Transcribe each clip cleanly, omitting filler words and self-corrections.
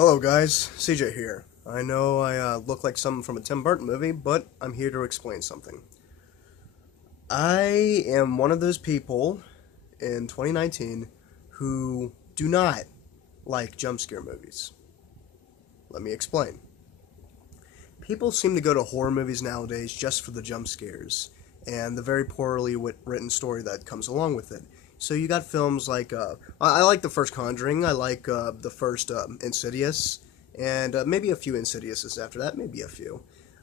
Hello guys, CJ here. I know I look like something from a Tim Burton movie, but I'm here to explain something. I am one of those people in 2019 who do not like jump scare movies. Let me explain. People seem to go to horror movies nowadays just for the jump scares and the very poorly written story that comes along with it. So you got films like I like the first Conjuring, I like the first Insidious, and maybe a few Insidiouses after that, maybe a few.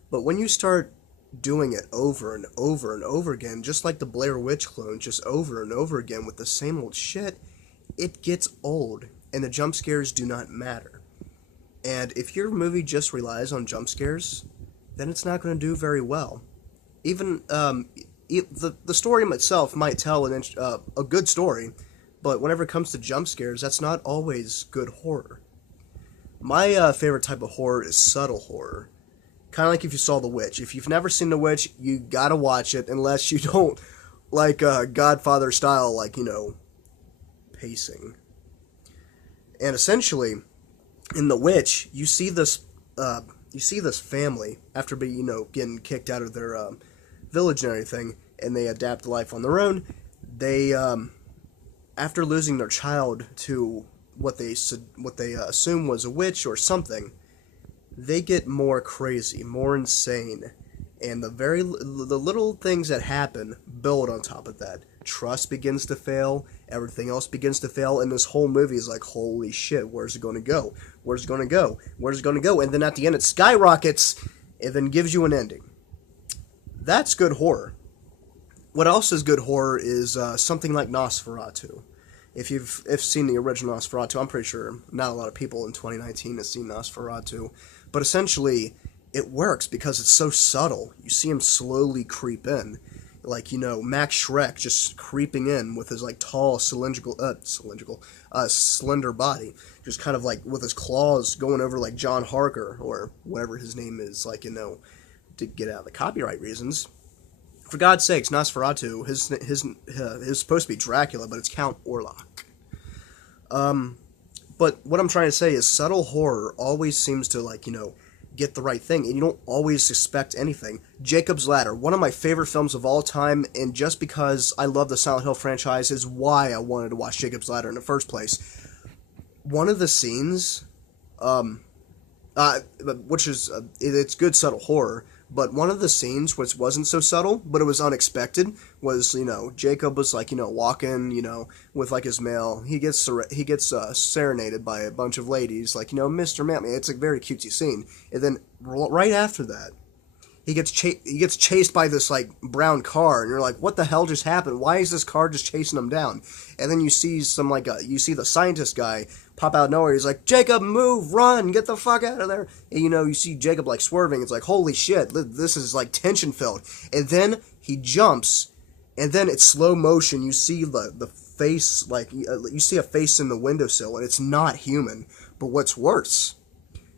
But when you start doing it over and over and over again, just like the Blair Witch clone, just over and over again with the same old shit, it gets old, and the jump scares do not matter. And if your movie just relies on jump scares, then it's not going to do very well. Even the story itself might tell a good story, but whenever it comes to jump scares, that's not always good horror. My favorite type of horror is subtle horror. Kind of like if you saw The Witch. If you've never seen The Witch, you gotta watch it unless you don't like Godfather style, pacing. And essentially, in The Witch, you see this family after being getting kicked out of their village and everything, and they adapt to life on their own. They after losing their child to what they assume was a witch or something, they get more crazy, more insane, and the little things that happen build on top of that. Trust begins to fail, everything else begins to fail, and this whole movie is like, holy shit, where's it going to go? Where's it going to go? Where's it going to go? And then at the end it skyrockets, and then gives you an ending. That's good horror. What else is good horror is something like Nosferatu. If seen the original Nosferatu, I'm pretty sure not a lot of people in 2019 have seen Nosferatu, but essentially it works because it's so subtle. You see him slowly creep in, like Max Schreck just creeping in with his tall slender body, just kind of like with his claws going over like John Harker or whatever his name is, to get out of the copyright reasons. For God's sakes, Nosferatu, his supposed to be Dracula, but it's Count Orlok. But what I'm trying to say is subtle horror always seems to, get the right thing, and you don't always suspect anything. Jacob's Ladder, one of my favorite films of all time, and just because I love the Silent Hill franchise is why I wanted to watch Jacob's Ladder in the first place. One of the scenes, which is, it's good subtle horror, but one of the scenes, which wasn't so subtle, but it was unexpected, was, Jacob was, walking, with, his mail. He gets serenaded by a bunch of ladies, Mr. Mammy. It's a very cutesy scene. And then, right after that, he gets chased by this, brown car, and you're like, what the hell just happened? Why is this car just chasing him down? And then you see you see the scientist guy pop out of nowhere. He's like, Jacob, move, run, get the fuck out of there. And, you see Jacob, swerving. It's like, holy shit, this is, tension-filled. And then he jumps, and then it's slow motion. You see the face, you see a face in the windowsill, and it's not human. But what's worse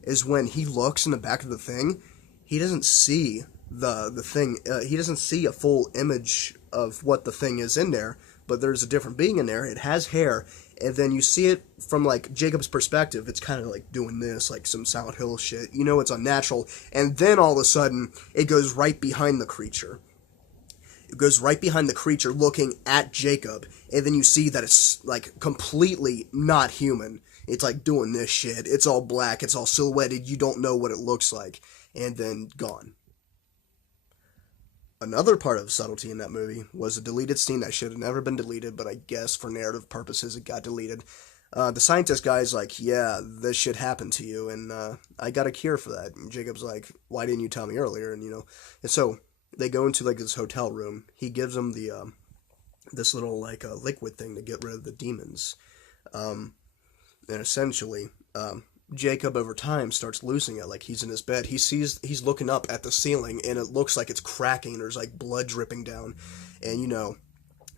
is when he looks in the back of the thing, he doesn't see the thing. He doesn't see a full image of what the thing is in there, but there's a different being in there. It has hair, and then you see it from, Jacob's perspective. It's kind of doing this, some Silent Hill shit. It's unnatural, and then all of a sudden, it goes right behind the creature. It goes right behind the creature looking at Jacob, and then you see that it's, completely not human. It's, doing this shit. It's all black. It's all silhouetted. You don't know what it looks like. And then gone. Another part of subtlety in that movie was a deleted scene that should have never been deleted, but I guess for narrative purposes it got deleted. The scientist guy's like, yeah, this shit happened to you, and I got a cure for that. And Jacob's like, why didn't you tell me earlier? And and so they go into this hotel room. He gives them the this little liquid thing to get rid of the demons, and essentially. Jacob over time starts losing it. He's in his bed, he's looking up at the ceiling, and it looks like it's cracking. There's blood dripping down, and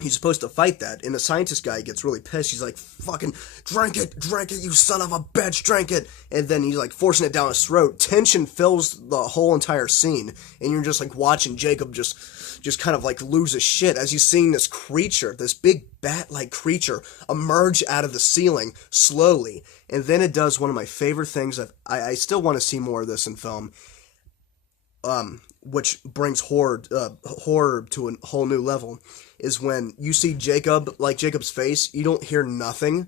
he's supposed to fight that, and the scientist guy gets really pissed. He's like, fucking, drink it, you son of a bitch, drink it. And then he's like forcing it down his throat. Tension fills the whole entire scene, and you're just like watching Jacob just kind of like lose his shit as he's seeing this creature, this big bat-like creature, emerge out of the ceiling slowly. And then it does one of my favorite things. I still want to see more of this in film, which brings horror to a whole new level, is when you see Jacob's face, you don't hear nothing,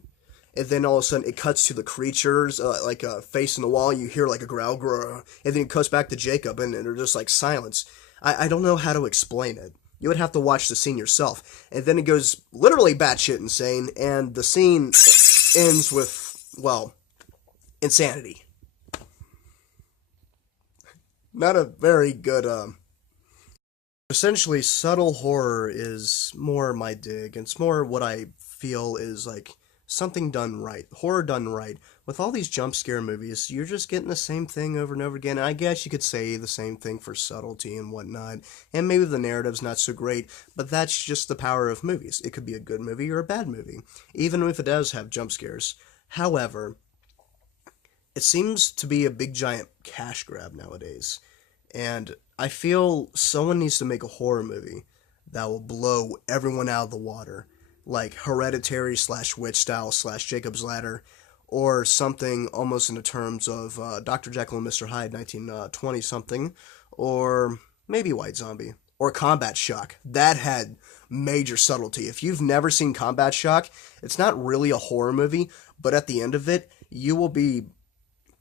and then all of a sudden it cuts to the creature's like a face in the wall, you hear like a growl, grrr, and then it cuts back to Jacob, and they're just like silence. I don't know how to explain it. You would have to watch the scene yourself. And then it goes literally batshit insane, and the scene ends with, well, insanity. Not a very good, essentially, subtle horror is more my dig. It's more what I feel is, like, something done right. Horror done right. With all these jump scare movies, you're just getting the same thing over and over again. And I guess you could say the same thing for subtlety and whatnot. And maybe the narrative's not so great, but that's just the power of movies. It could be a good movie or a bad movie, even if it does have jump scares. However, it seems to be a big giant cash grab nowadays. And I feel someone needs to make a horror movie that will blow everyone out of the water. Like Hereditary / Witch style / Jacob's Ladder. Or something almost in the terms of Dr. Jekyll and Mr. Hyde, 1920-something. Or maybe White Zombie. Or Combat Shock. That had major subtlety. If you've never seen Combat Shock, it's not really a horror movie, but at the end of it, you will be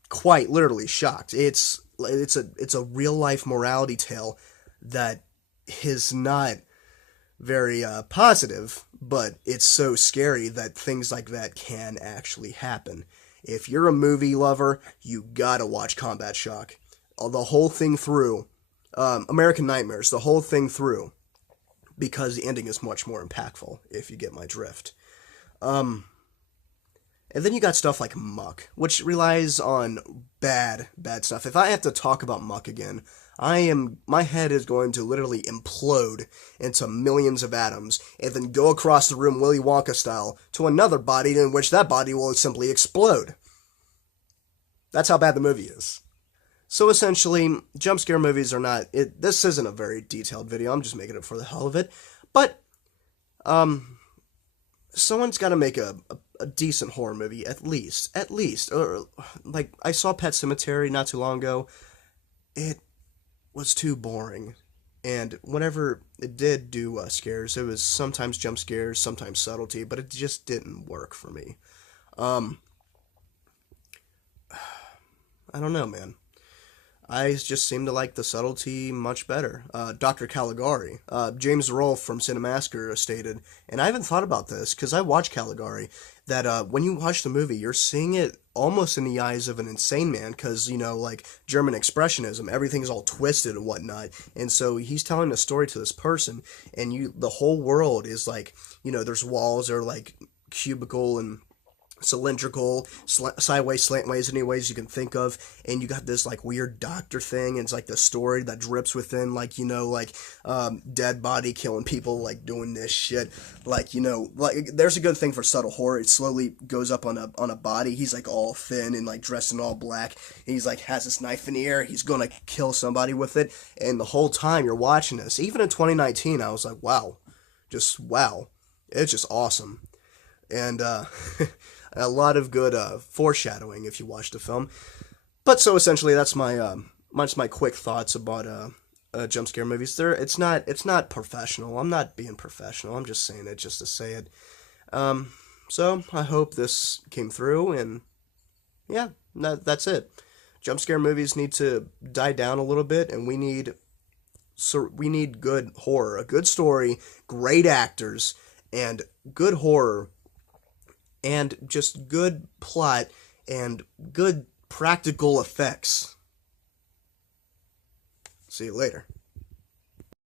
quite literally shocked. It's a real life morality tale that is not very positive, but it's so scary that things like that can actually happen. If you're a movie lover, you gotta watch Combat Shock. The whole thing through. American Nightmares, the whole thing through. Because the ending is much more impactful, if you get my drift. And then you got stuff like Muck, which relies on bad stuff. If I have to talk about Muck again, my head is going to literally implode into millions of atoms, and then go across the room Willy Wonka style to another body in which that body will simply explode. That's how bad the movie is. So essentially, jump scare movies are not, this isn't a very detailed video, I'm just making it for the hell of it, but, someone's got to make a decent horror movie, at least, or, like, I saw Pet Sematary not too long ago. It was too boring, and whenever it did do scares, it was sometimes jump scares, sometimes subtlety, but it just didn't work for me. I don't know, man. I just seem to like the subtlety much better. Dr. Caligari, James Rolfe from Cinemassacre stated, and I haven't thought about this because I watched Caligari, that when you watch the movie, you're seeing it almost in the eyes of an insane man, because, like German Expressionism, everything's all twisted and whatnot, and so he's telling a story to this person, and the whole world is like, there's walls that are like cubical and cylindrical, sideways, slantways, any ways you can think of, and you got this like weird doctor thing, and it's like the story that drips within, like, dead body killing people, like doing this shit, like, like there's a good thing for subtle horror. It slowly goes up on a body. He's like all thin and like dressed in all black, and he's like has this knife in the air, he's gonna kill somebody with it, and the whole time you're watching this, even in 2019, I was like, wow, it's just awesome. And a lot of good foreshadowing if you watch the film. But so essentially, that's my quick thoughts about jump scare movies. It's not professional. I'm not being professional. I'm just saying it just to say it. So I hope this came through, and yeah, that's it. Jump scare movies need to die down a little bit, and we need good horror, a good story, great actors, and good horror, and just good plot, and good practical effects. See you later.